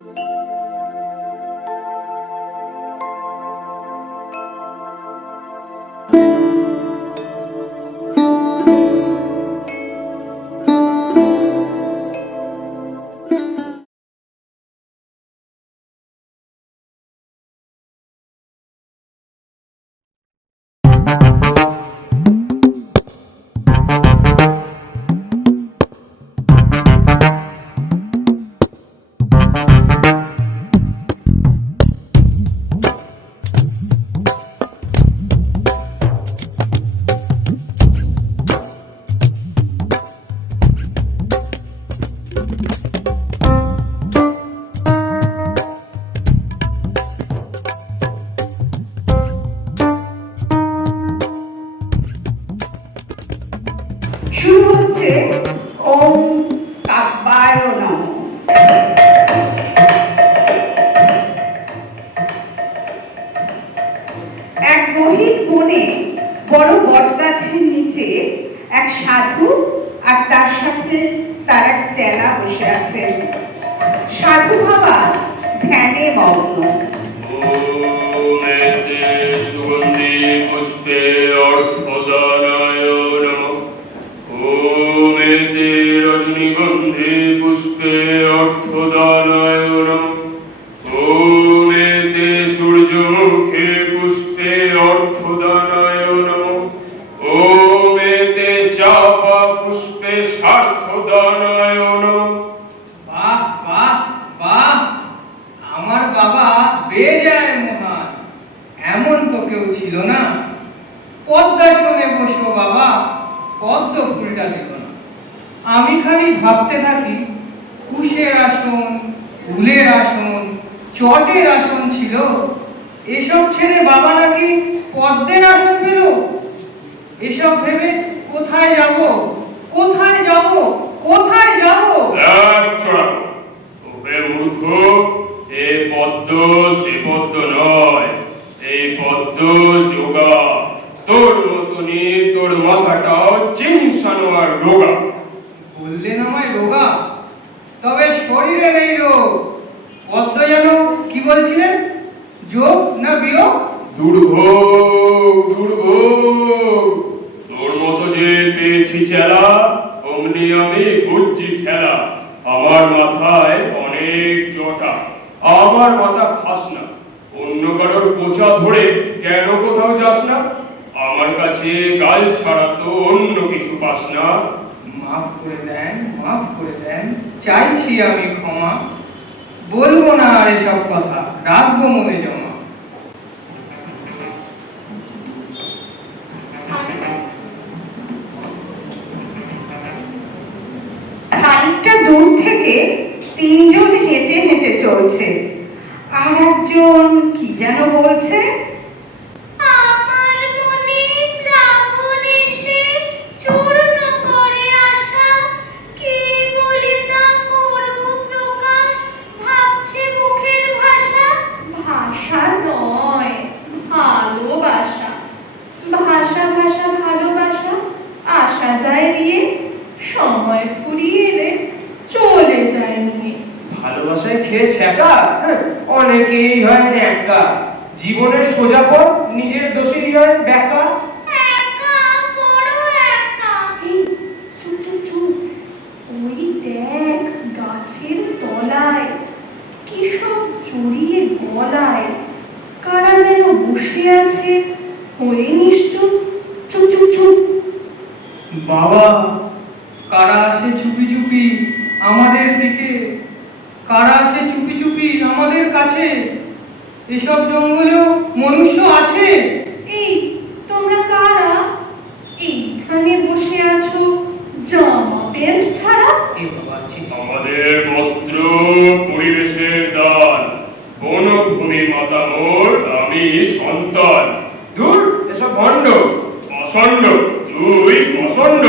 শুরু হচ্ছে ওম কাব্যায় নমঃ। এক গহীন বনে বড় বটগাছের নিচে এক সাধু আর তার সাথে তার এক চেলা বসে আছেন। সাধু বাবা ধ্যানে মগ্ন। সুগন্ধি পুষ্পে অর্থদানায় নমঃ। ওম এতে রজনীগন্ধি পুষ্পে অর্থদানায় নমঃ। ওম এতে সূর্যমুখী পুষ্পে অর্থদানায় নমঃ। ওম এতে চাপা পুষ্পে স্বার্থদানায় নমঃ। বাহ বাহ বাহ, আমার বাবা বেজায় মহান, এমন তো কেউ ছিল না। পদ্মাসনে বসো বাবা, পদ্ম ফুলটা দিল না। আমি খালি ভাবতে থাকি, কুশের আসন, ফুলের আসন, চটের আসন ছিল, এসব ছেড়ে বাবা নাকি পদ্মের আসন পেল। এসব ভেবে কোথায় যাব, কোথায় যাব, কোথায় যাব? ওরে মূর্খ, এ পদ্ম সে পদ্ম নয়, এই পদ্ম যোগা। তোর মতনই তোর মাথাটাও চিনসানো আর রোগা। বললেন আমায় রোগা, তবে শরীরে নেই রোগ। পদ্ম যেন কি বলছিলেন, যোগ না বিয়োগ? দুর্ভোগ দুর্ভোগ, তোর মতো যে পেয়েছি চেলা, অমনি আমি বুঝছি ঠেলা। আমার মাথায় অনেক জটা, আমার মাথা খাস না। অন্য কারোর পোচা ধরে কেন কোথাও যাস না? আমার কাছে গাল ছাড়া তো অন্য কিছু পাস না। মাফ করে দেন, মাফ করে দেন, চাইছি আমি ক্ষমা। বলবো না আর এসব কথা, রাখবো মনে জমা। খানিকটা দূর থেকে তিনজন হেঁটে হেঁটে চলছে, আর একজন কি যেন বলছে। আমার মনে প্লাবন এসে চূর্ণ করে আসা, কে বলে তা করব প্রকাশ, ভাবছে মুখের ভাষা। ভাষা নয়, ভালোবাসা। ভাষা ভাষা ভালোবাসা, আসা যায় দিয়ে, সময় ফুরিয়ে এলে চলে যায় নিয়ে। ভালোবাসায় খেয়ে ছ্যাঁকা, অনেকেই হয় ন্যাকা। জীবনের সোজা পথ নিজের দোষেরই হয় ব্যাকা। একা, বড় একা। এই, চুপ চুপ চুপ, ওই দেখ গাছের তলায় কি সব জড়িয়ে গলায় কারা যেন বসে আছে, হয়ে নিশ্চুপ। চুপ চুপ চুপ। বাবা, কারা আসে চুপি চুপি আমাদের দিকে, কারা আসে চুপি চুপি আমাদের কাছে? এসব জঙ্গলেও মনুষ্য আছে? এই, তোমরা কারা এইখানে বসে আছো জামা প্যান্ট ছাড়া? এ বাবা, ছি ছি। আমাদের বস্ত্র পরিবেশের দান, বনভূমি মাতা মোর, আমি সন্তান। দূর, এসব ভণ্ড। অসণ্ড, তুই অসণ্ড,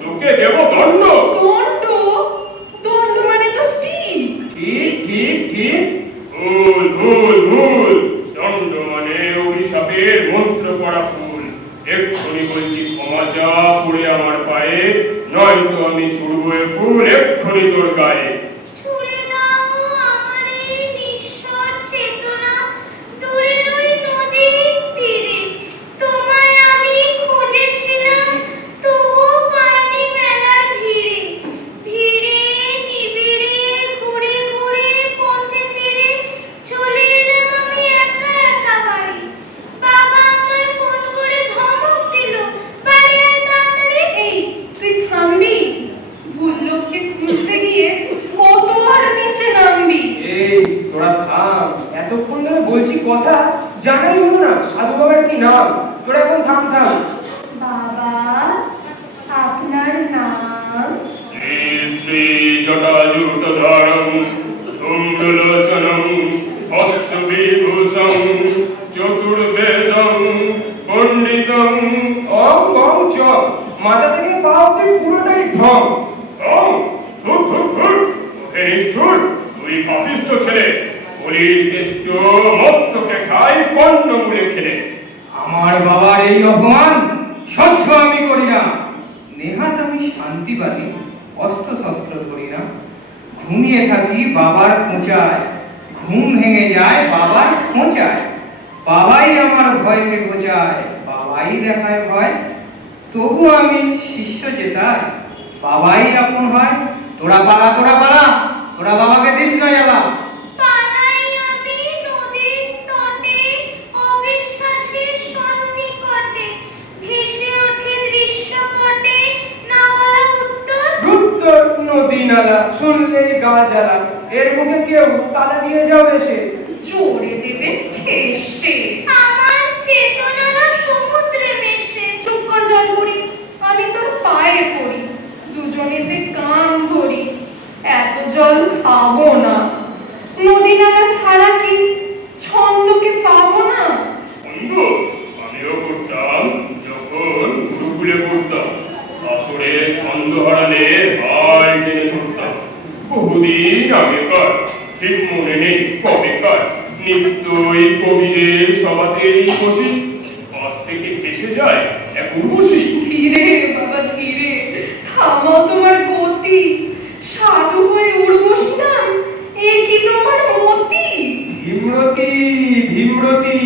তোকে দেব দণ্ড। দণ্ড? দণ্ড মানে তো স্টিক। ঠিক ঠিক ঠিক। ভুল ভুল ভুল, দণ্ড মানে অভিশাপের মন্ত্র পড়া ফুল। এক্ষুনি বলছি ক্ষমা চা পড়ে আমার পায়ে, নয়তো আমি ছুড়বো এ ফুল এক্ষুনি তোর গায়ে। ছুড়ে দাও আমার এই বলছি কথা জানাই হলো না সাধু বাবার কি নাম। তোরা এখন থাম থাম। বাবা, আপনার নাম? শ্রী শ্রী জটাজুটধরং ধূম্রলোচনং হস্যবিভূষং চতুর্বেদং পণ্ডিতং। অং গং চ, মাথা থেকে পা অবধি পুরোটাই ঢং। ঢং? ধুর ধুর ধুর, ওহে নিষ্ঠুর, তুই পাপিষ্ঠ ছেলে, বলির কেষ্ট মস্তকে খাই কন্ডমূলে খেলে। আমার বাবার এই অপমান সহ্য আমি করি না। নেহাত আমি শান্তিবাদী, অস্ত্র শস্ত্র ধরি না। ঘুমিয়ে থাকি বাবার খোঁচায়, ঘুম ভেঙে যায় বাবার খোঁচায়। বাবাই আমার ভয়কে বোঝায়, বাবাই দেখায় ভয়। তবু আমি শিষ্য জেতাই, বাবাই আপন হয়। তোরা পালা, তোরা পালা, তোরা বাবাকে দিস না জ্বালা। পালাই আমি নদীর তটে, অবিশ্বাসের সন্নিকটে। ভেসে ওঠে দৃশ্যপটে, না বলা উত্তর। উত্তর নদী নালা, শুনলেই গা জ্বালা। এর মুখে কেউ তালা দিয়ে যাও এসে। জোরে দেবে ঠেসে। আমার চেতনারা সমুদ্রে মেশে। চুপ কর জলপরি, আমি তোর পায়ে পড়ি, দুজনেতে কান ধরি। এত জল খাবো না, নদী নালা ছাড়া কি ছন্দকে পাবো না? ছন্দ আমিও করতাম যখন গুরুকুলে পড়তাম। আসরে ছন্দ হারালে হাই টেনে ধরতাম। বহুদিন আগেকার, ঠিক মনে নেই কবেকার, নিত্যই কবিদের সভাতেই বসি। পাশ থেকে এসে যায় এক উর্বশী। ধীরে বাবা ধীরে, থামাও তোমার গতি। সাধু হয়ে উড়বসি না, এ কি তোমার মতি? ভীমরতি, ভীমরতি।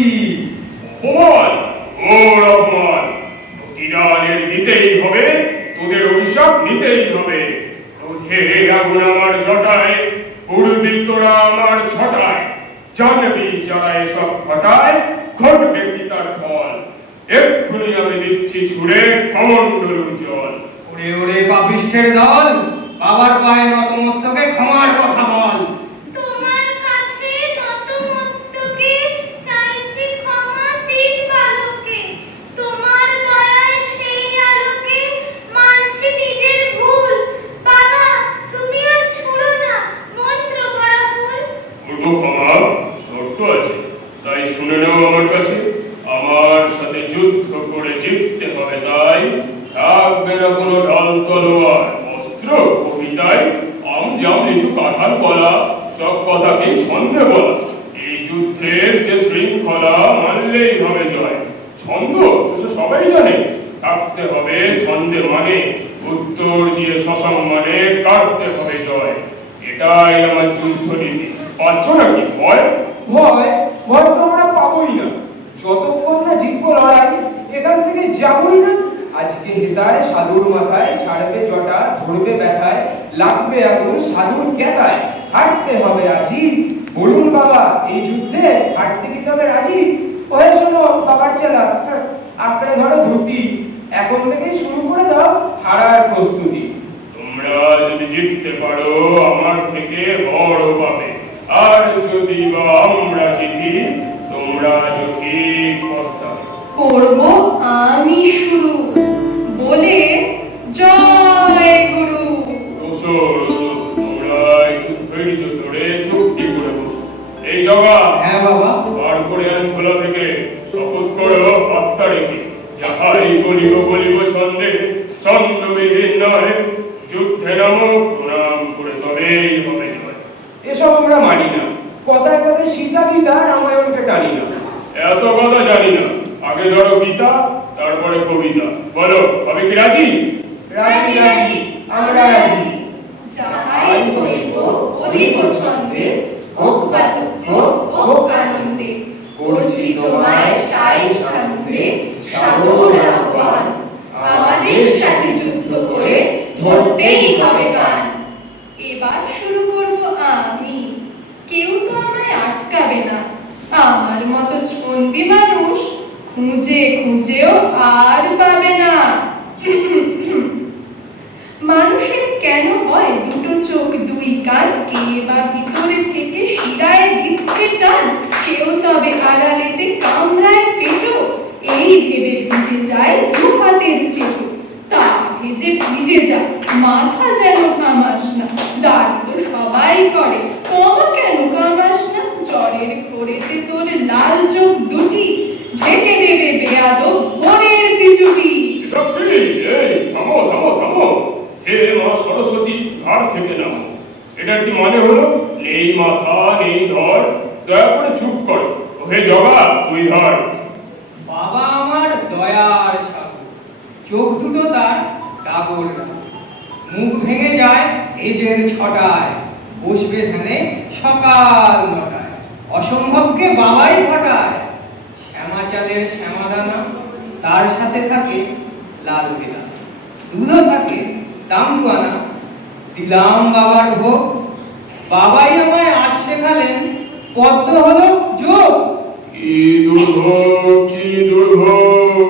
অপমান, ঘোর অপমান। প্রতিদানের দিতেই হবে, তোদের অভিশাপ নিতেই হবে। ক্রোধের আগুন আমার জটায়, উড়বি তোরা আমার ছটায়। জানবি যারা এসব ঘটায়, ঘটবে কি তার ফল। এক্ষুনি আমি দিচ্ছি ছুড়ে কমণ্ডলুর জল। ওরে ওরে পাপিষ্ঠের দল, বাবার পায়ে নতমস্তকে ক্ষমার কথা বল। তোমার কাছে নতমস্তকে চাইছি ক্ষমা তিন বালকে। তোমার দয়ায় সেই আলোকে মানছি নিজের ভুল। বাবা, তুমি আর ছুঁড়ো না মন্ত্র পড়া ফুল। পূর্ব ক্ষমা শর্ত আছে, তাই শুনে নাও আমার কাছে। আমার সাথে যুদ্ধ করে জিততে হবে, তাই থাকবে না কোনো ঢাল তলোয়ার, অস্ত্র কবিতায় আম জাম লিচু কাঁঠাল কলা, সব কথাকেই ছন্দে বলা। এই যুদ্ধের সে শৃঙ্খলা মানলেই হবে জয়। ছন্দ তো সে সবাই জানে, থাকতে হবে ছন্দে মানে, উত্তর দিয়ে সসম্মানে কাটতে হবে জয়। এটাই আমার যুদ্ধ নীতি। পাচ্ছ নাকি ভয়? ভয়, ভয় তো আমরা পাবোই না। যতক্ষণ না জিতবো লড়াই, এখান থেকে যাবোই না। আজকে হেতায় সাধুর মাথায়, ছাড়বে জটা, ধরবে ব্যথায়, লাগবে আগুন সাধুর কেতায়। হাঁটতে হবে আজি, বলুন বাবা এই যুদ্ধে হাঁটতে কি তবে রাজি? ওহে শোনো বাবার চেলা, আঁকড়ে ধরো ধুতি, এখন থেকেই শুরু করে দাও হারার প্রস্তুতি। তোমরা যদি জিততে পারো আমার থেকে বড় পাবে, আর যদি বা আমরা জিতি তোমরা যদি পস্তাবে। করব আমি শুরু, বলে জয় গুরু। রসো রসো, তোমরা একটু ধৈর্য ধরে চুক্তি করে বসো। এই জগা, হ্যাঁ বাবা। বার করে আন ঝোলা থেকে, শপথ করো আত্মা রেখে, যাহাই বলিব বলিব ছন্দে, ছন্দবিহীন নয়। যুদ্ধে নামো, প্রণাম করে তবেই হবে জয়। এসব আমরা মানি না, কথায় কথায় সীতা গীতা রামায়ণকে টানি না। এত কথা জানি না, আগে ধরো গীতা, তারপরে কবিতা। বলো, হবে কি রাজি? রাজি রাজি, আমরা রাজি। যাহাই বলিব বলিব ছন্দে, হোক বা দুঃখ হোক আনন্দে, করছি তোমায় সাই সানন্দে সাধুর আহ্বান। আমাদের সাথে যুদ্ধ করে ধরতেই হবে গান। এবার শুরু করব আমি, কেউ তো আমায় আটকাবে না। আমার মতো ছন্দি মানুষ খুঁজে খুঁজেও আর পাবে না। মানুষের কেন হয় দুটো চোখ দুই কান, কে বা ভিতরে থেকে শিরায় দিচ্ছে টান। কেউ তবে আড়ালেতে কামড়ায় পেটো, এই ভেবে ভিজে যায় দু হাতের চেটো। তা ভিজে ভিজে যা, মাথা যেন ঘামাস না। দাঁড়ি তো সবাই করে, কমা কেন কামাস না? জ্বরের ঘোরেতে তোর লাল চোখ দুটি ঢেকে দেবে বেয়াদব ভোরের বিচুটি। এসব কি? এই থামো থামো থামো, হে মা সরস্বতী, ঘাড় থেকে নামো। এটার কি মানে হলো? নেই মাথা নেই ধর, দয়া করে চুপ কর। ও হে জগা, তুই ধর। বাবা আমার দয়ার সাগর, চোখ দুটো তার ডাগর ডাগর। মুখ ভেঙে যায় তেজের ছটায়, বসবে ধ্যানে সকাল ৯টায়। অসম্ভবকে বাবাই ঘটায়, শ্যামা চালের শ্যামাদানা, তার সাথে থাকে লাল বেলা। দুধও থাকে দাম ২ আনা, দিলাম বাবার ভোগ। বাবাই আমায় আজ শেখালেন, পদ্ম হলো যোগ। কি দুর্ভোগ, কি দুর্ভোগ!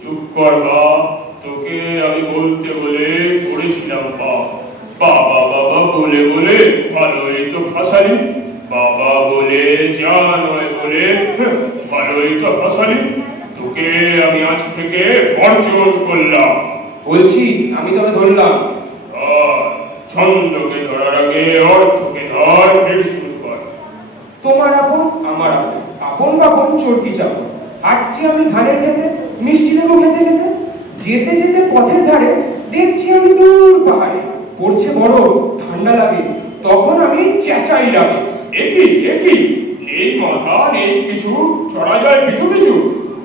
চুপ কর বাপ, তোকে আমি বলতে বলে করেছিলাম পাপ। বাবা বাবা বলে বলে ভালোই তো ফাঁসালি, বাবা বলে যা নয় বলে ভালোই তো ফাঁসালি। তোকে আমি আজ থেকে বর্জন করলাম। বলছি আমি তবে ধরলাম। ছন্দকে ধরার আগে অর্থকে ধর, ফের শুরু কর। তোমার আপন আমার আপন, আপন বাপন চরকি চাপন। হাঁটছি আমি ধানের খেতে, মিষ্টি লেবু খেতে খেতে। যেতে যেতে পথের ধারে দেখছি আমি দূর পাহাড়ে, পড়ছে বরফ, ঠান্ডা লাগে, তখন আমি চেঁচাই লাগে। একই একই, নেই মাথা নেই কিছু, চড়া যায় পিছু পিছু।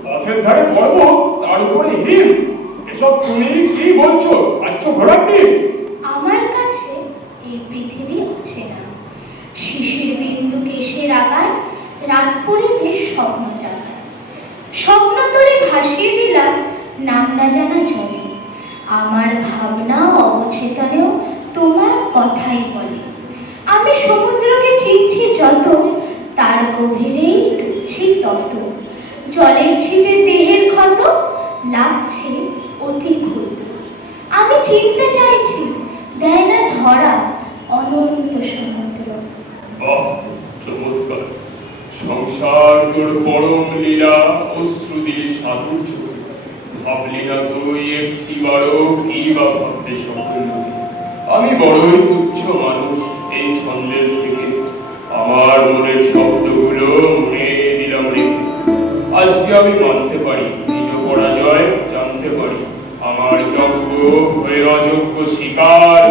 পথের ধারে পর্বত, তার উপরে হিম। এসব তুমি কি বলছো? খাচ্ছ ঘোড়ার ডিম? আমার কাছে এই পৃথিবী অচেনা, শিশির বিন্দু কেশের আগায় রাত পড়িতে স্বপ্ন জাগায়। স্বপ্ন তোরে ভাসিয়ে দিলাম নাম না জানা জলে, আমার ভাবনা অবচেতনেও তোমার কথাই বলে। আমি সমুদ্রকে চিনছি যত, তার গভীরেই ডুবছি তত। জলের ছিটে দেহের ক্ষত লাগছে অতি ক্ষুদ্র। আমি চিনতে চাইছি, দেয় না ধরা অনন্ত সমুদ্র। বাহ, চমৎকার! সংসার তোর পরম লীলা, অশ্রু দিয়ে সাধুর চোখে। ভাবলি না তুই একটিবারও কি বা ভাবতে সকল। আমি বড়ই তুচ্ছ মানুষ এই ছন্দের থেকে, আমার মনের শব্দগুলো মনে দিলাম রেখে। আজকে আমি মানতে পারি নিজ পরাজয়, জানতে পারি আমার যজ্ঞ হয়ে অযোগ্য স্বীকার